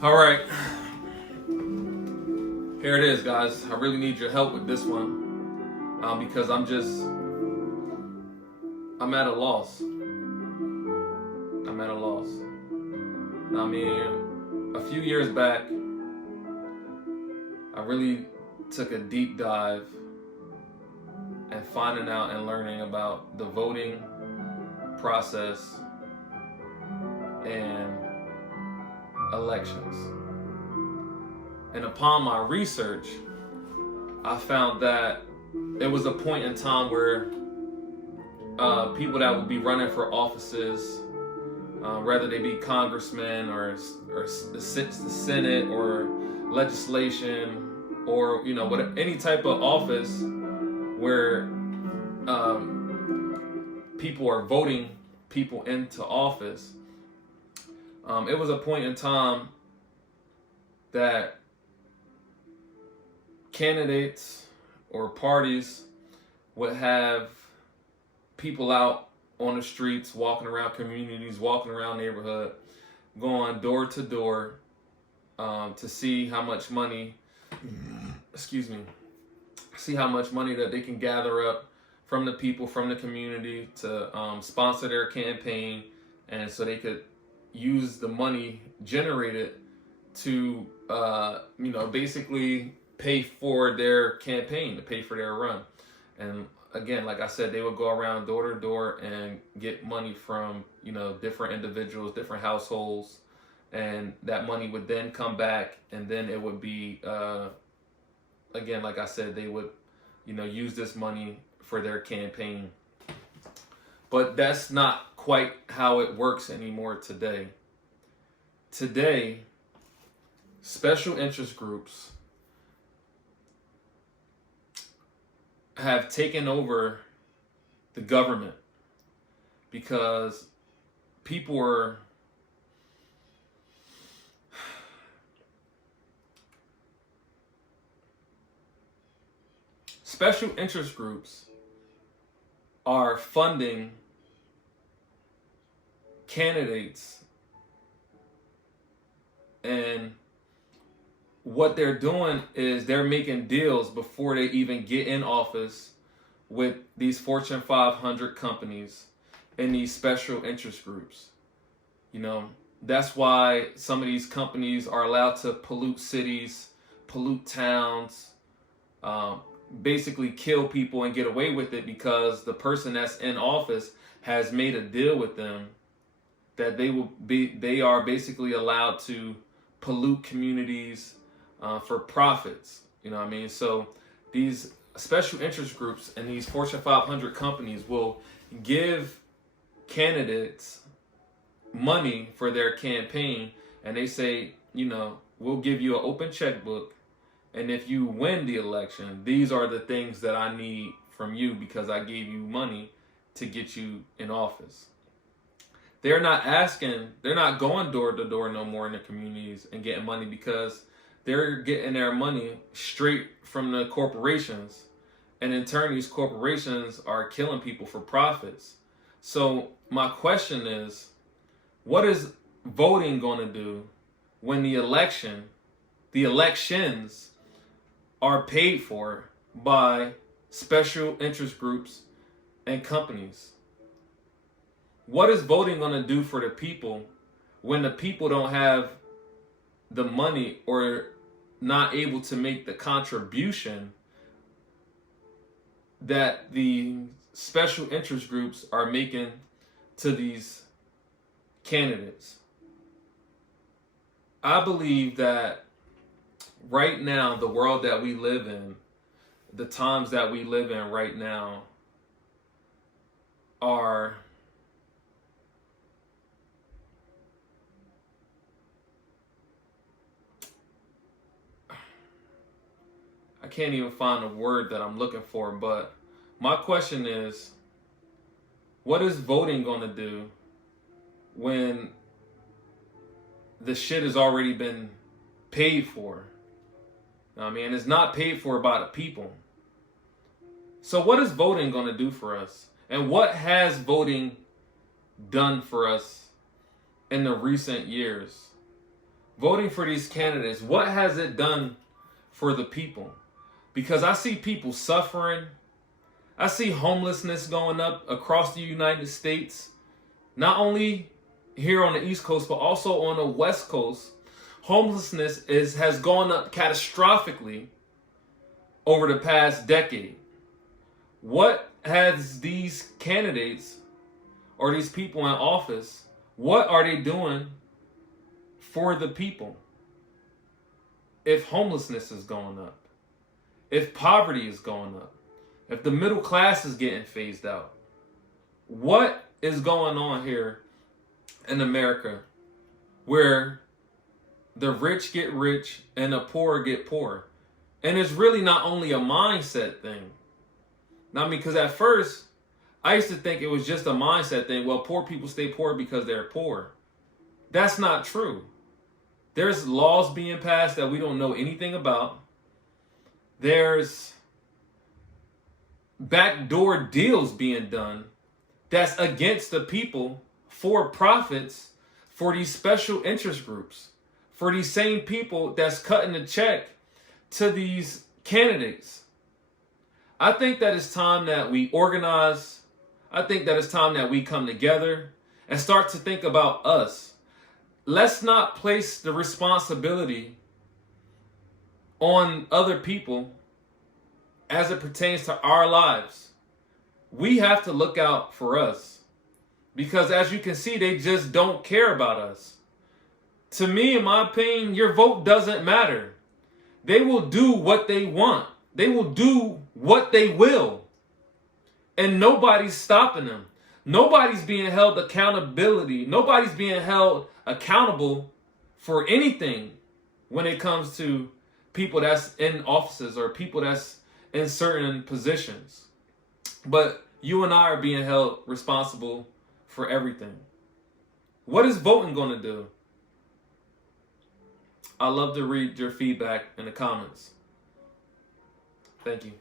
All right, here it is, guys. I really need your help with this one because I'm at a loss. I'm at a loss. I mean, a few years back, I really took a deep dive and finding out and learning about the voting process and elections. And upon my research, I found that it was a point in time where people that would be running for offices, whether they be congressmen or the Senate or legislation or any type of office where people are voting people into office, it was a point in time that candidates or parties would have people out on the streets, walking around communities, walking around neighborhood, going door to door to see how much money, see how much money that they can gather up from the people, from the community to sponsor their campaign, and so they could use the money generated to basically pay for their campaign, to pay for their run. And again, like I said, they would go around door to door and get money from different individuals, different households, and that money would then come back, and then it would be again, like I said, they would use this money for their campaign. But that's not quite how it works anymore today. Today, special interest groups have taken over the government because people are special interest groups are funding candidates, and what they're doing is they're making deals before they even get in office with these Fortune 500 companies and these special interest groups. That's why some of these companies are allowed to pollute cities, pollute towns, basically kill people and get away with it, because the person that's in office has made a deal with them that they are basically allowed to pollute communities for profits. So these special interest groups and these Fortune 500 companies will give candidates money for their campaign, and they say, we'll give you an open checkbook, and if you win the election, these are the things that I need from you because I gave you money to get you in office. They're not going door to door no more in the communities and getting money, because they're getting their money straight from the corporations. And in turn, these corporations are killing people for profits. So my question is, what is voting going to do when the elections are paid for by special interest groups and companies? What is voting going to do for the people when the people don't have the money or not able to make the contribution that the special interest groups are making to these candidates? I believe that right now, the world that we live in, the times that we live in right now are I can't even find a word that I'm looking for, but my question is, what is voting going to do when the shit has already been paid for? It's not paid for by the people. So what is voting going to do for us? And what has voting done for us in the recent years? voting for these candidates, what has it done for the people? Because I see people suffering. I see homelessness going up across the United States, not only here on the East Coast, but also on the West Coast. Homelessness has gone up catastrophically over the past decade. What has these candidates or these people in office, what are they doing for the people? If homelessness is going up, if poverty is going up, if the middle class is getting phased out, what is going on here in America where the rich get rich and the poor get poor? And it's really not only a mindset thing. I mean, because at first, I used to think it was just a mindset thing. Well, poor people stay poor because they're poor. That's not true. There's laws being passed that we don't know anything about. There's backdoor deals being done that's against the people for profits for these special interest groups, for these same people that's cutting the check to these candidates. I think that it's time that we organize. I think that it's time that we come together and start to think about us. Let's not place the responsibility on other people as it pertains to our lives. We have to look out for us, because as you can see, they just don't care about us. To me, in my opinion, your vote doesn't matter. They will do what they want. They will do what they will. And nobody's stopping them. Nobody's being held accountability. Nobody's being held accountable for anything when it comes to people that's in offices or people that's in certain positions. But you and I are being held responsible for everything. What is voting going to do? I love to read your feedback in the comments. Thank you.